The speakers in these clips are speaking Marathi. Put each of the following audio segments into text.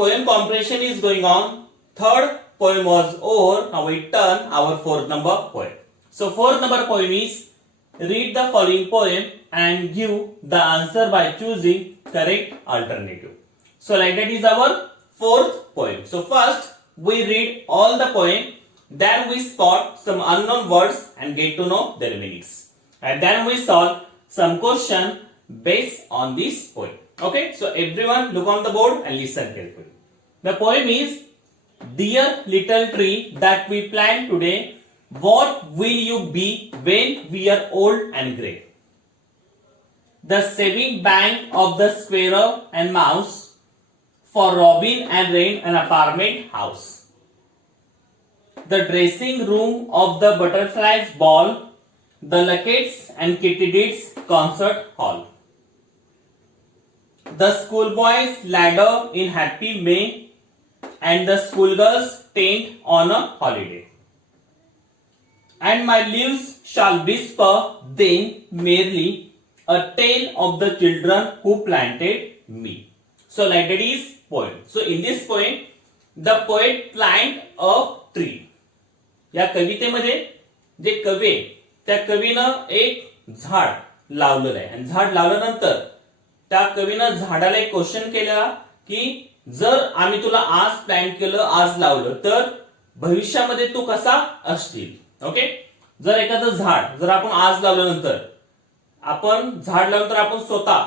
poem comprehension is going on. Third poem was over. Now we turn our fourth number poem. So fourth number poem is read the following poem and give the answer by choosing correct alternative. So like that is our fourth poem. So first we read all the poem, then we spot some unknown words and get to know their meanings. And then we solve some question based on this poem. Okay, so everyone look on the board and listen carefully. The poem is, dear little tree that we plant today, what will you be when we are old and grey? The saving bank of the squirrel and mouse, for robin and wren an apartment house. The dressing room of the butterfly's ball, the Luckett's and Katydids concert hall. The schoolboy's ladder in happy May, and the schoolgirl's tent on a holiday. And my leaves shall whisper then merely a tale of the children who planted me. So like that is poem. So in this poem, the poet plant a tree. या कवितेमध्ये जे कवी आहे त्या कवीनं एक झाड लावलेलं आहे आणि झाड लावल्यानंतर त्या कवीनं झाडाला एक क्वेश्चन केला की जर आम्ही तुला आज प्लॅन केलं, आज लावलं तर भविष्यामध्ये तू कसा असशील. ओके, जर एखादं झाड जर आपण आज लावल्यानंतर आपण झाड लावल्यानंतर आपण स्वतः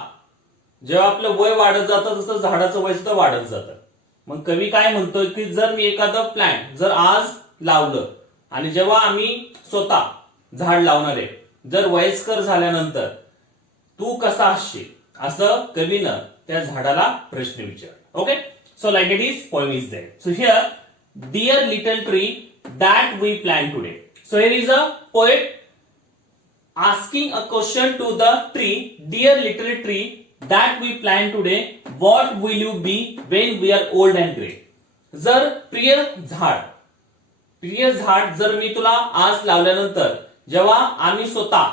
जेव्हा आपलं वय वाढत जातं तसं झाडाचं वय सुद्धा वाढत जातं. मग कवी काय म्हणतोय की जर मी एखादं प्लॅन जर आज लावलं आणि जेव्हा आम्ही स्वतः झाड लावणार आहे जर वयस्कर झाल्यानंतर तू कसा असशील असं कवीनं त्या झाडाला प्रश्न विचारला. Okay, so like it is poem is there. So here dear little tree that we plan today. So here is a poet asking a question to the tree, dear little tree that we plant today, what will you be when we are old and grey? जर प्रिय झाड जर मी तुला आज लावल्यानंतर जेव्हा आम्ही स्वतः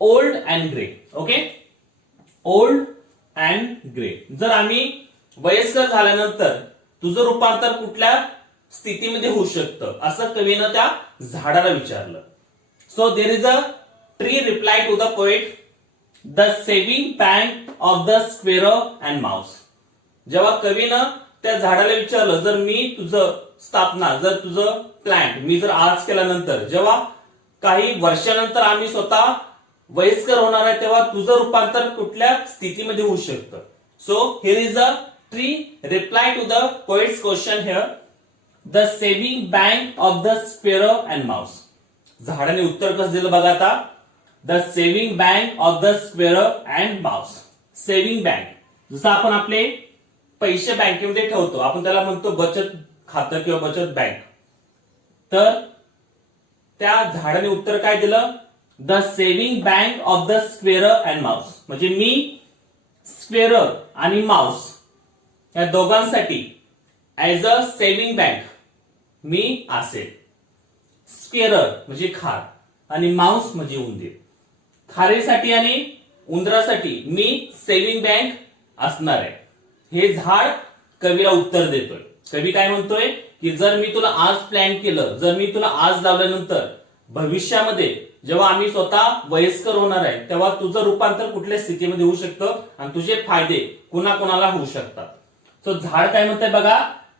old and grey, okay, old and grey, जर आम्ही वयस्कर झाल्यानंतर तुझं रूपांतर कुठल्या स्थितीमध्ये होऊ शकतं असं कवीनं त्या झाडाला विचारलं. So there is a tree replied to the poet, the saving bank of the squirrel and mouse. जेव्हा कवीनं त्या झाडाला विचारलं जर मी तुझं स्थापना जर तुझं प्लॅन्ट मी जर आज केल्यानंतर जेव्हा काही वर्षानंतर आम्ही स्वतः वयस्कर होणार आहे तेव्हा तुझं रूपांतर कुठल्या स्थितीमध्ये होऊ शकतं. So here is a tree reply to the poet's question here, the saving bank of the squirrel and mouse. झाडाने उत्तर कसं दिलं बघा आता, the saving bank of the squirrel and mouse. Saving bank जसं आपण आपले पैसे बँकेमध्ये ठेवतो आपण त्याला म्हणतो बचत खातं किंवा बचत बँक. तर त्या झाडाने उत्तर काय दिलं, the saving bank of the squirrel and mouse. म्हणजे मी स्क्वेअरल आणि माउस या दोघांसाठी ऍज अ सेव्हिंग बँक मी असेल. स्क्वेअरल म्हणजे खार आणि माउस म्हणजे उंदीर. खारेसाठी आणि उंदरासाठी मी सेव्हिंग बँक असणार आहे. हे झाड कवीला उत्तर देतोय. कवी काय म्हणतोय की जर मी तुला आज प्लॅन केलं, जर मी तुला आज लावल्यानंतर भविष्यामध्ये जेव्हा आम्ही स्वतः वयस्कर होणार आहे तेव्हा तुझं रूपांतर कुठल्या स्थितीमध्ये होऊ शकतं आणि तुझे फायदे कुणाकुणाला होऊ शकतात. सो झाड काय म्हणतंय बघा,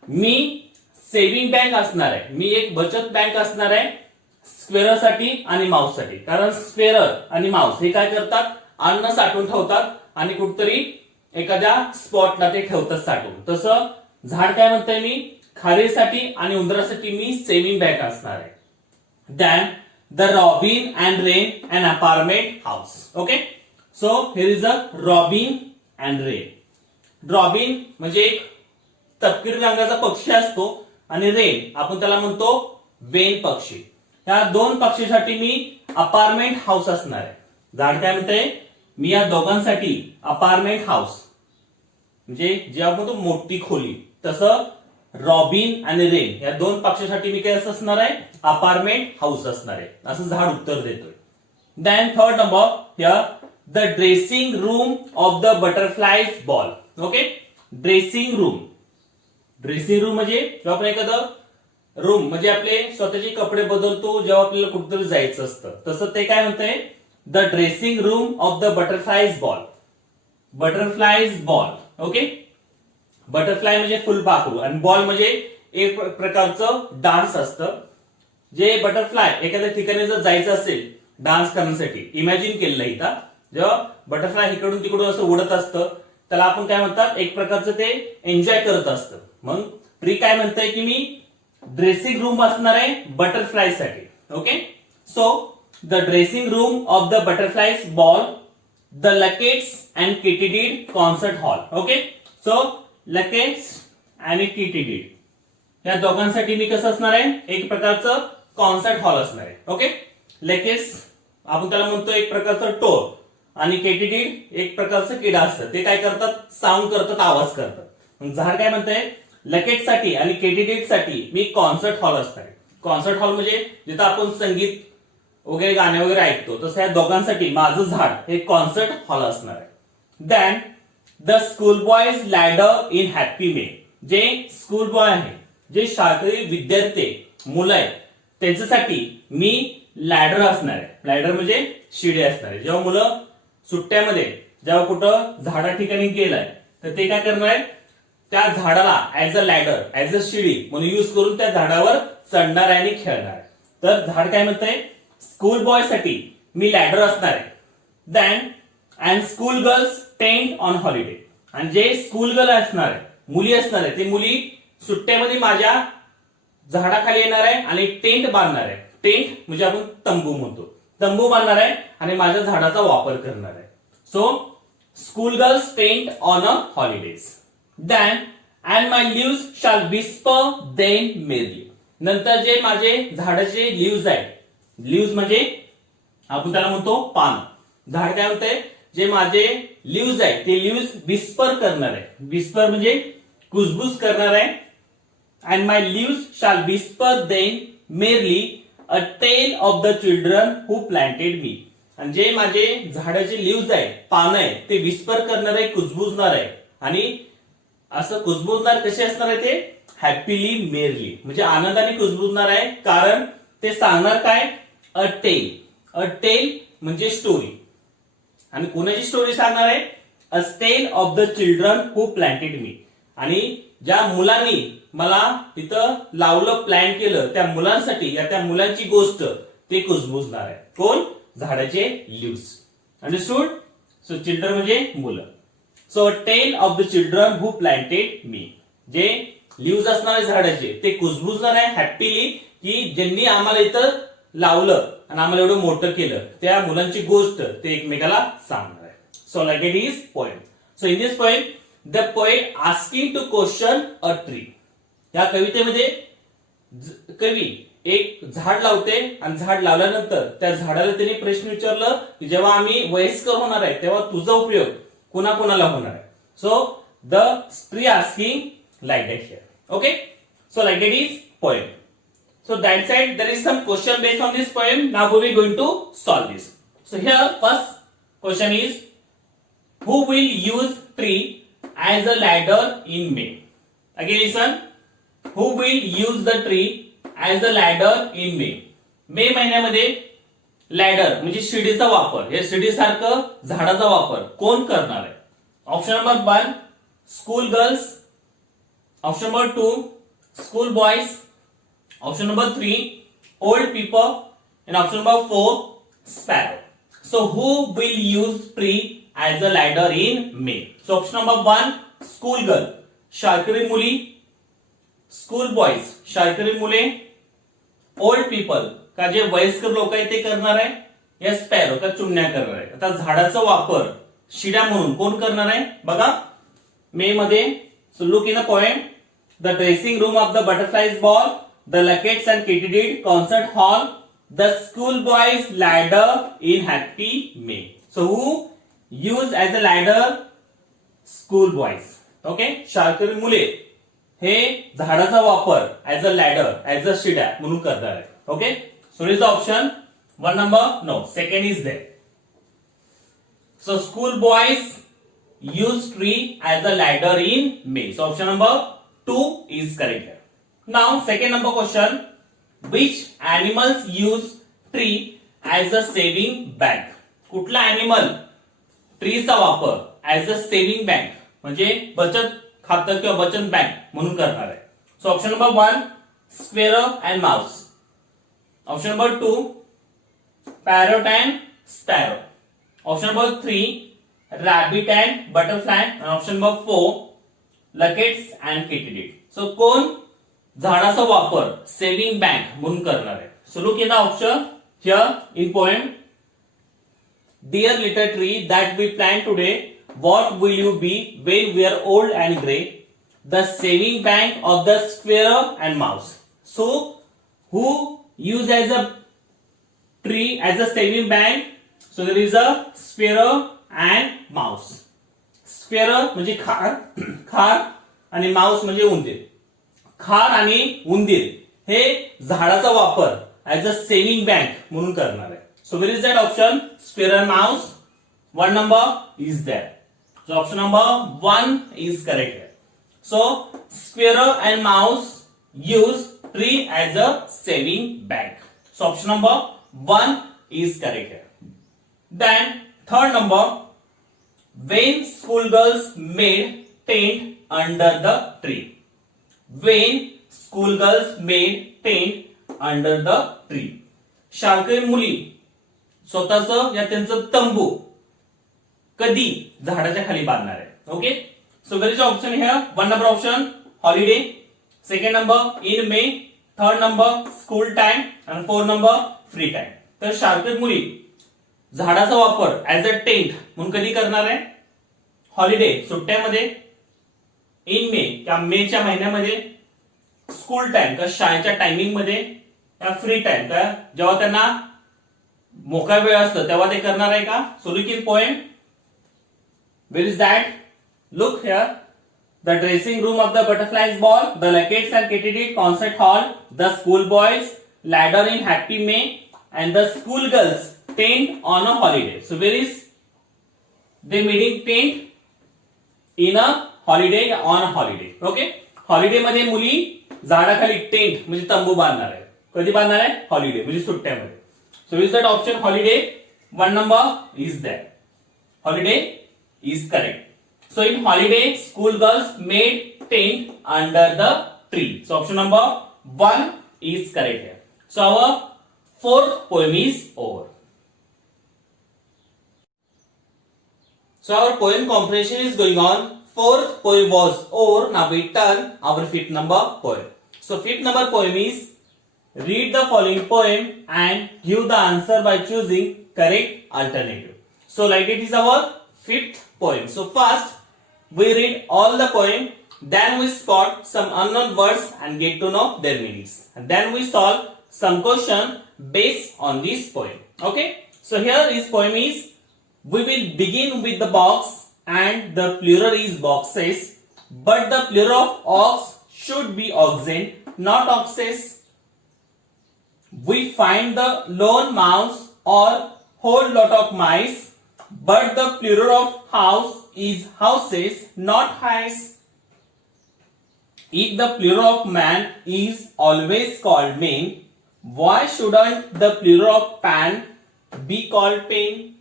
मी सेव्हिंग बँक असणार आहे, मी एक बचत बँक असणार आहे स्क्वेअरल साठी आणि माउस साठी. कारण स्क्वेअरल आणि माउस हे काय करतात, अन्न साठवून ठेवतात आणि कुठतरी एखाद्या स्पॉटला ते ठेवतात साठवून. तसं झाड काय म्हणतंय, मी खारीसाठी आणि उंदरासाठी मी सेव्हिंग बँक असणार आहे. Than the robin and rain and apartment house. Okay, so here is a robin and rain. Robin म्हणजे एक तपकिरी रंगाचा पक्षी असतो आणि रेन आपण त्याला म्हणतो वेन पक्षी. या दोन पक्षीसाठी मी अपार्टमेंट हाऊस असणार आहे. झाड काय म्हणतंय, मी या दोघांसाठी अपार्टमेंट हाऊस म्हणजे जे आपण म्हणतो मोठी खोली, तसं रॉबिन आणि रेन या दोन पक्षासाठी मी काय असणार आहे, अपार्टमेंट हाऊस असणार आहे असं झाड उत्तर देतोय. Then third number here, the dressing room of the butterflies ball. Okay, dressing room dressing room म्हणजे जेव्हा आपण एखादं रूम म्हणजे आपले स्वतःचे कपडे बदलतो जेव्हा आपल्याला कुठेतरी जायचं असतं, तसं ते काय म्हणतंय, the dressing room of the butterflies ball. Butterflies ball. Okay. Butterfly म्हणजे फुलपाखरू आणि बॉल म्हणजे एक प्रकारचं डान्स असतं. जे बटरफ्लाय एखाद्या ठिकाणी जर जायचं असेल डान्स करण्यासाठी, इमॅजिन केलेलं इथं, जेव्हा बटरफ्लाय इकडून तिकडून असं उडत असतं त्याला आपण काय म्हणतात, एक प्रकारचं ते एन्जॉय करत असतं. मग ट्री काय म्हणतंय की मी ड्रेसिंग रूम असणार आहे बटरफ्लाय साठी. Okay. So the dressing room of the butterflies ball, the locusts and katydid concert hall. Okay. So locusts आणि केटीडीड या दोघांसाठी मी कसं असणार आहे, एक प्रकारचं कॉन्सर्ट हॉल असणार आहे. ओके. लकेट्स आपण त्याला म्हणतो एक प्रकारचं टोर आणि केटीडीड एक प्रकारचं किडा असतं, ते काय करतात, साऊंड करतात, आवाज करतात. मग झाड काय म्हणतंय, लकेट साठी आणि केटीडीड साठी मी कॉन्सर्ट हॉल असणार आहे. कॉन्सर्ट हॉल म्हणजे जिथं आपण संगीत वगैरे गाणे वगैरे ऐकतो, तसं या दोघांसाठी माझं झाड हे कॉन्सर्ट हॉल असणार आहे. Then the school boys ladder in happy May. जे स्कूल बॉय आहे, जे शाळकरी विद्यार्थी मुलं आहेत, त्यांच्यासाठी मी लॅडर असणार आहे. लॅडर म्हणजे शिडी असणार आहे. जेव्हा मुलं सुट्ट्यामध्ये जेव्हा कुठं झाडा ठिकाणी गेलाय तर ते काय करणार आहे, त्या झाडाला as a ladder, as a शिडी म्हणून युज करून त्या झाडावर चढणार आहे आणि खेळणार आहे. तर झाड काय म्हणतंय, स्कूल बॉय साठी मी लॅडर असणार आहे. Then and school girls tent on holiday. आणि जे स्कूल गर्ल असणार आहे, मुली असणार आहे, ते मुली सुट्ट्यामध्ये माझ्या झाडाखाली येणार आहे आणि टेंट बांधणार आहे. टेंट म्हणजे आपण तंबू म्हणतो, तंबू बांधणार आहे आणि माझ्या झाडाचा वापर करणार आहे. So school girls tent on a holidays. Then and my leaves shall whisper then merrily. नंतर जे माझे झाडाचे लिव्स आहेत, लिव्स म्हणजे आपण त्याला म्हणतो पान. झाड काय म्हणतंय, जे माझे लिव्स आहेत ते लिव्स विस्पर करणार आहे. विस्पर म्हणजे कुजबुज करणार आहे. And my leaves shall whisper then merely a tale of the children who planted me. आणि जे माझे झाडाचे लिव्स आहेत, पानं आहेत, ते विस्पर करणार आहे, कुजबुजणार आहे. आणि असं कुजबुजणार कसे असणार आहे, ते हॅपीली मेरली म्हणजे आनंदाने कुजबुजणार आहे. कारण ते सांगणार काय, अ टेल. अ टेल म्हणजे स्टोरी. आणि कोणाची स्टोरी सांगणार आहे, a tale of the children who planted me. आणि ज्या मुलांनी मला तिथं लावलं, प्लॅन केलं, त्या मुलांसाठी या त्या मुलांची गोष्ट ते कुजबुजणार आहे. कोण, झाडाचे लिव्स. अंडरस्टूड. सो चिल्ड्रन म्हणजे मुलं. So tale of the children who planted me. जे लिव्स असणार आहे झाडाचे ते कुजबुजणार आहे हॅपीली, की ज्यांनी आम्हाला इथं लावलं आणि आम्हाला एवढं मोठं केलं, त्या मुलांची गोष्ट ते एकमेकाला सांगणार आहे. So like it is poem. So in this poem the poet asking to question a tree. या कवितेमध्ये कवी एक झाड लावते आणि झाड लावल्यानंतर त्या झाडाला त्यांनी प्रश्न विचारलं की जेव्हा आम्ही वयस्कर होणार आहे तेव्हा तुझा उपयोग कुणाकुणाला होणार आहे. So the tree asking like that here. Okay, so like that is poem. So that side there is some question based on this poem. Now we are going to solve this. So here first question is, who will use tree as a ladder in May? Again listen, who will use the tree as a ladder in May? मे महिन्यामध्ये लॅडर म्हणजे शिडीचा वापर, हे शिडी सारखं झाडाचा वापर कोण करणार आहे? Option number 1 school girls, option number 2 school boys, option number 3 old people, and option number 4 sparrow. So who will use tree as a ladder in May? So option number 1 school girl, शाळकरी मुली, school boys, शाळकरी मुले, old people का जे वयस्कर लोक आहेत ते करणार आहे, या स्पॅरो का चुन्या करणार आहे. आता झाडाचा वापर शिड्या म्हणून कोण करणार आहे बघा मे मध्ये. So look in the poem, the dressing room of the butterflies ball, the lakettes and katydid concert hall, the schoolboys ladder in happy May. So who use as a ladder? Schoolboys. Okay, शाळकरी मुले हे झाडाचा वापर as a ladder, as a शिड्या म्हणून करणार आहे. Okay, so is the option 1 number? No, second is there. So schoolboys use tree as a ladder in May. So option number 2 is correct here. Now second number question, which animals use tree as a saving bank? कुठला ॲनिमल ट्रीचा वापर ऍज अ सेव्हिंग बँक म्हणजे बचत खातं किंवा बचत बँक म्हणून करणार आहे. So option number 1 square and mouse, option number 2 parrot and sparrow, option number 3 rabbit and butterfly, आणि ऑप्शन नंबर 4 लकेट्स अँड केटिडिड. सो कोण झाडाचा वापर सेव्हिंग बँक म्हणून करणार आहे? So look in the option here in poem. Dear little tree that we plant today, what will you be when we are old and grey? The saving bank of the squirrel and mouse. So, who use as a tree as a saving bank? So there is a squirrel and mouse. Squirrel म्हणजे खार, खार आणि mouse म्हणजे उंदीर. खार आणि उंदीर हे झाडाचा वापर as a saving bank म्हणून करणार आहे. So where is that option? Squirrel, mouse. One number is there. So option number 1 is correct here. So squirrel and mouse use tree as a saving bank. So option number 1 is correct here. Then third number, when schoolgirls made tent under the tree. When schoolgirls made tent under the tree. शाळकरी मुली स्वतःच या त्यांचं तंबू कधी झाडाच्या खाली बांधणार आहे. Okay, so where is option here? 1 number option holiday, second number in May, third number school time आणि 4 नंबर फ्री टाइम. तर शाळकरी मुली झाडाचा वापर ऍज अ टेंट म्हणून कधी करणार आहे? हॉलिडे सुट्ट्यामध्ये, इन मे किंवा मेच्या महिन्यामध्ये, स्कूल टाइम किंवा शाळेच्या टायमिंग मध्ये, या फ्री टाइम का जेव्हा त्यांना मोकळा वेळ असतो तेव्हा ते करणार आहे का? So look in poem. Where is that? Look here. The dressing room of the butterflies ball, the locusts and katydid concert hall, the school boys ladder in happy May, and the school girls tent on a holiday. So where is they meeting tent? In a holiday, on a holiday. Okay, holiday मध्ये मुली झाडाखाली टेंट म्हणजे तंबू बांधणार आहे. कधी बांधणार आहे? हॉलिडे म्हणजे सुट्ट्यामध्ये. So is that option holiday? 1 number is there. Holiday is correct. So in holiday, schoolgirls made tent under the tree. So option number 1 is correct here. So our fourth poem is over. So our poem comprehension is going on. Fourth poem was over. Now we turn our fifth number poem. So fifth number poem is, read the following poem and give the answer by choosing correct alternative. So like it is our fifth poem. So first we read all the poem, then we spot some unknown words and get to know their meanings. And then we solve some question based on this poem. Okay? So here is poem is, we will begin with the box and the plural is boxes, but the plural of ox should be oxen, not oxes. We find the lone mouse or whole lot of mice, but the plural of house is houses, not highs. If the plural of man is always called man, why shouldn't the plural of pan be called pen?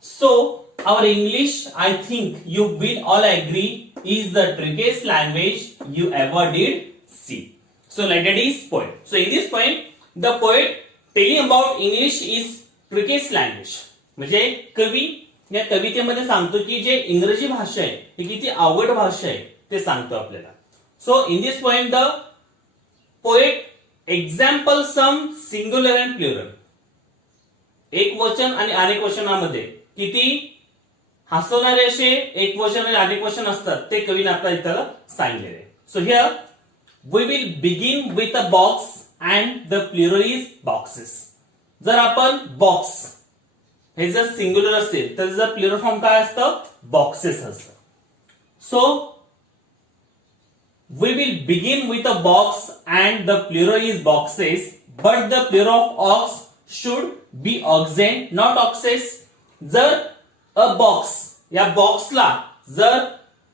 So, our English, I think you will all agree, is the trickiest language you ever did see. So like that is poem. So in this poem, the poet telling about English is trickiest language. म्हणजे कवी या कवितेमध्ये सांगतो की जे इंग्रजी भाषा आहे ही किती अवघड भाषा आहे ते सांगतो आपल्याला. So in this poem the poet example some singular and plural. एक वचन आणि अनेक वचनामध्ये किती हसवणारे असे एक वचन आणि अनेक वचन असतात ते कवीने आपल्याला इथं सांगितलेले. So here we will begin with a box and the plural is boxes. जर आपण बॉक्स हे जर सिंग्युलर असेल तर जर प्लुरल फॉर्म काय असतं? बॉक्सेस असतं. So we will begin with a box and the plural is boxes, but the plural of ox should be oxen, not oxes. जर a box या बॉक्सला जर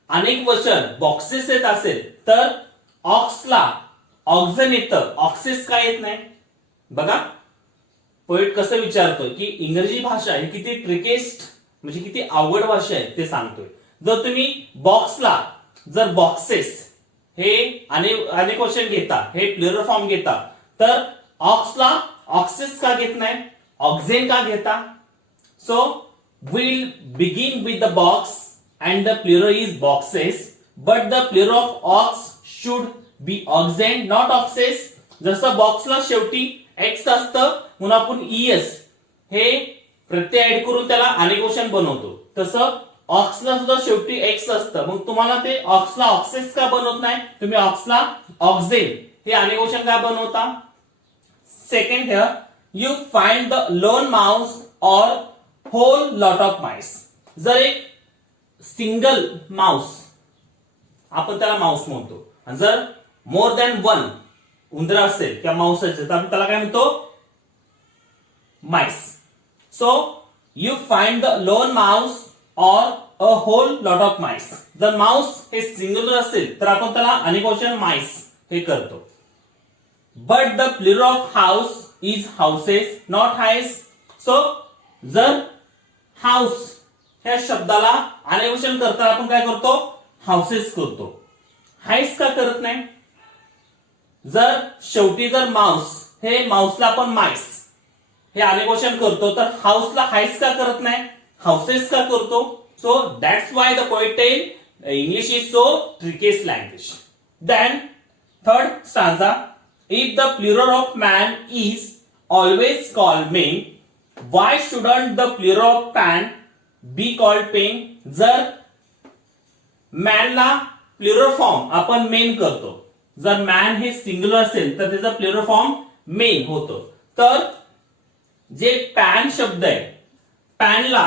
अनेक वचन बॉक्सेस येत असेल तर ऑक्सला ऑक्झन येतं, ऑक्सेस काय येत नाही? बघा पोएट कसं विचारतोय की इंग्रजी भाषा ही किती ट्रिकेस्ट म्हणजे किती अवघड भाषा आहे ते सांगतोय. जर तुम्ही बॉक्सला जर बॉक्सेस हे अनेक वचन घेता, हे प्लुरल फॉर्म घेता, तर ऑक्सला ऑक्सेस का घेत नाही, ऑक्झेन का घेता? So we'll begin with the box and the plural is boxes, but the plural of ox should be oxen, not oxes. जसं बॉक्सला शेवटी एक्स असतं म्हणून आपण ईएस हे प्रत्यय ऍड करून त्याला अनेक वचन बनवतो, तसं ऑक्सला सुद्धा शेवटी एक्स असतं. मग तुम्हाला ते ऑक्सला ऑक्सेस का बनवत नाही, तुम्ही ऑक्सला ऑक्झेन हे अनेक वचन का बनवता? Second here, you find the lone mouse और होल लॉट ऑफ माइस. जर एक सिंगल माउस, आपण त्याला माउस म्हणतो, जर मोर दॅन वन उंदर असेल किंवा माउस असेल तर आपण त्याला काय म्हणतो? Mice. So you find the lone mouse or a whole lot of mice. जर माउस हे सिंगुलर असेल तर आपण त्याला अनेक वचन माइस हे करतो. But the plural of house is houses, not hice. सो जर हाऊस ह्या शब्दाला अनेक वचन करताना आपण काय करतो? हाऊसेस करतो, हाईस का करत नाही? जर शेवटी जर माउस हे माउसला आपण माइस हे अनेक वचन करतो तर हाऊसला हाईस का करत नाही, हाऊसेस का करतो? So that's why the poet tell English is so trickiest language. Then third stanza, if the plural of man is always called men, why shouldn't the plural of pan be called pain? जर मॅनला प्लुरल फॉर्म आपण मेन करतो, जर मॅन हे सिंगुलर असेल तर त्याचा प्लुरल फॉर्म मेन होतो, तर जे पॅन शब्द आहे पॅनला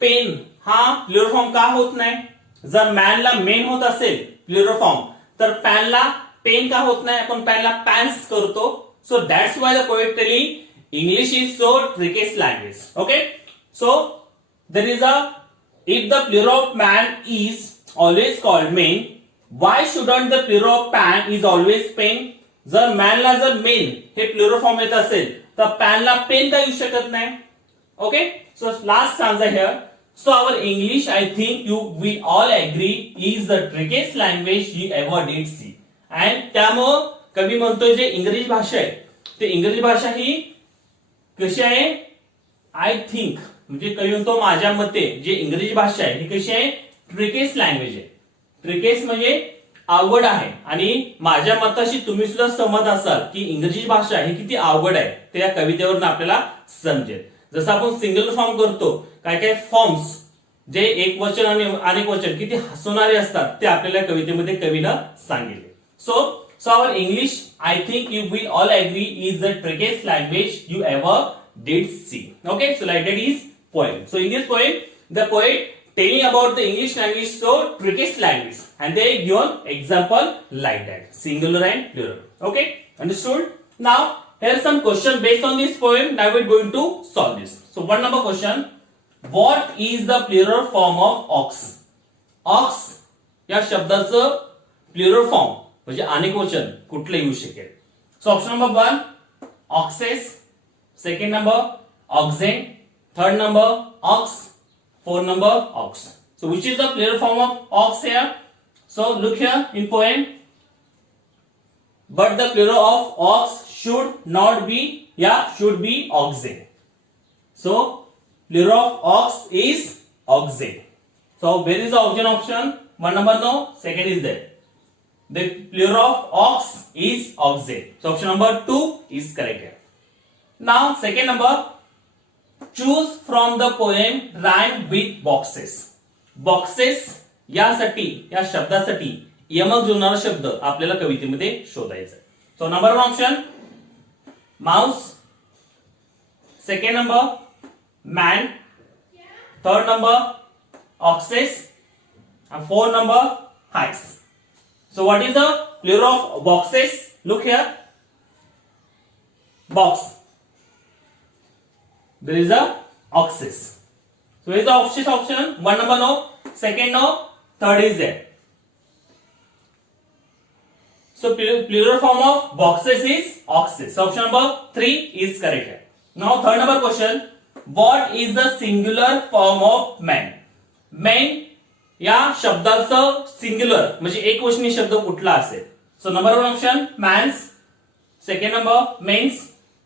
पेन हा प्लुरल फॉर्म का होत नाही? जर मॅनला मेन होत असेल प्लुरल फॉर्म तर पॅनला पेन का होत नाही? आपण पॅनला पॅन्स करतो. So that's why the poet telling English is so trickiest language. Okay, so there is a, if the plural of man is always called main, why shouldn't the plural of pan is always pain? जर man ला जर main हे plural form येत असेल तर pan ला pain का येऊ शकत नाही? Okay, so last stanza here. So our English, I think you will all agree, is the trickiest language you ever did see. And त्यामुळे कवी म्हणतोय जे इंग्रजी भाषा आहे ते इंग्रजी भाषा ही कशी आहे? आय थिंक म्हणजे कवी म्हणतो माझ्या मते जे इंग्रजी भाषा आहे ही कशी आहे? ट्रिकेस्ट लँग्वेज आहे. ट्रिकेस्ट म्हणजे अवघड आहे आणि माझ्या मताशी तुम्ही सुद्धा सहमत असाल की इंग्रजी भाषा ही किती अवघड आहे ते या कवितेवरून आपल्याला समजेल. जसं आपण सिंगल फॉर्म करतो, काय काय फॉर्म्स जे एक वचन आणि अनेक वचन किती हसवणारे असतात ते आपल्याला कवितेमध्ये कवीनं सांगितले. So our English, I think you will all agree, is the trickiest language you ever did see. Okay, so like that is poem. So in this poem, the poet telling about the English language, so trickiest language, and they given example like that, singular and plural. Okay, understood? Now here are some question based on this poem. Now we're going to solve this. So one number question: what is the plural form of ox? Ox या शब्दाचं प्लुरल फॉर्म म्हणजे अनेक वचन कुठले येऊ शकेल? So option number 1 oxes, second number oxen, third number ox, fourth number ox. So which is the plural form of ox here? So look here in poem, but the plural of ox should not be या should be oxen. So plural of ox is oxen. So where is the oxen option? one number no, second is there. The plural of ox is oxen. So option number 2 is correct here. Now second number, choose from the poem rhyme with boxes. Boxes यासाठी या शब्दासाठी यमक जुळणारा शब्द आपल्याला कवितेमध्ये शोधायचा. So number 1 option mouse, second number man, third number oxes, and fourth number hives. So what is the plural of boxes? Look here, box. There is a oxes. So is the option? One number no, second no, third is there. So plural form of boxes is oxes. So option number 3 is correct here. Now third number question, what is the singular form of man? Man या शब्दाचं सिंग्युलर म्हणजे एकवचनी शब्द कुठला असेल? So number 1 option mans, second number mens,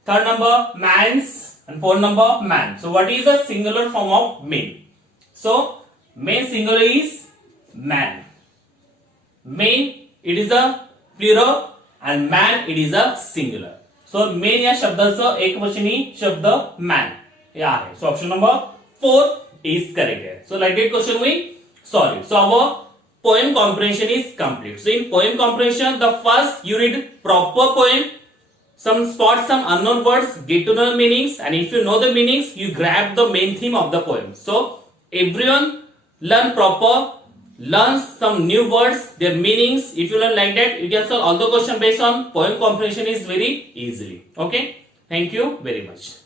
third number mans and fourth number man. So what is the singular form of men? So men singular is man. Men it is a plural and man it is a singular. So men या शब्दाचं एकवचनी शब्द man हे आहे. So option number 4 is correct here. So like that question we solve. So our poem comprehension is complete. So in poem comprehension, the first you read proper poem, some spot some unknown words, get to know the meanings, and if you know the meanings, you grab the main theme of the poem. So everyone learn proper, learn some new words, their meanings. If you learn like that, you can solve all the question based on poem comprehension is very easily. Okay, thank you very much.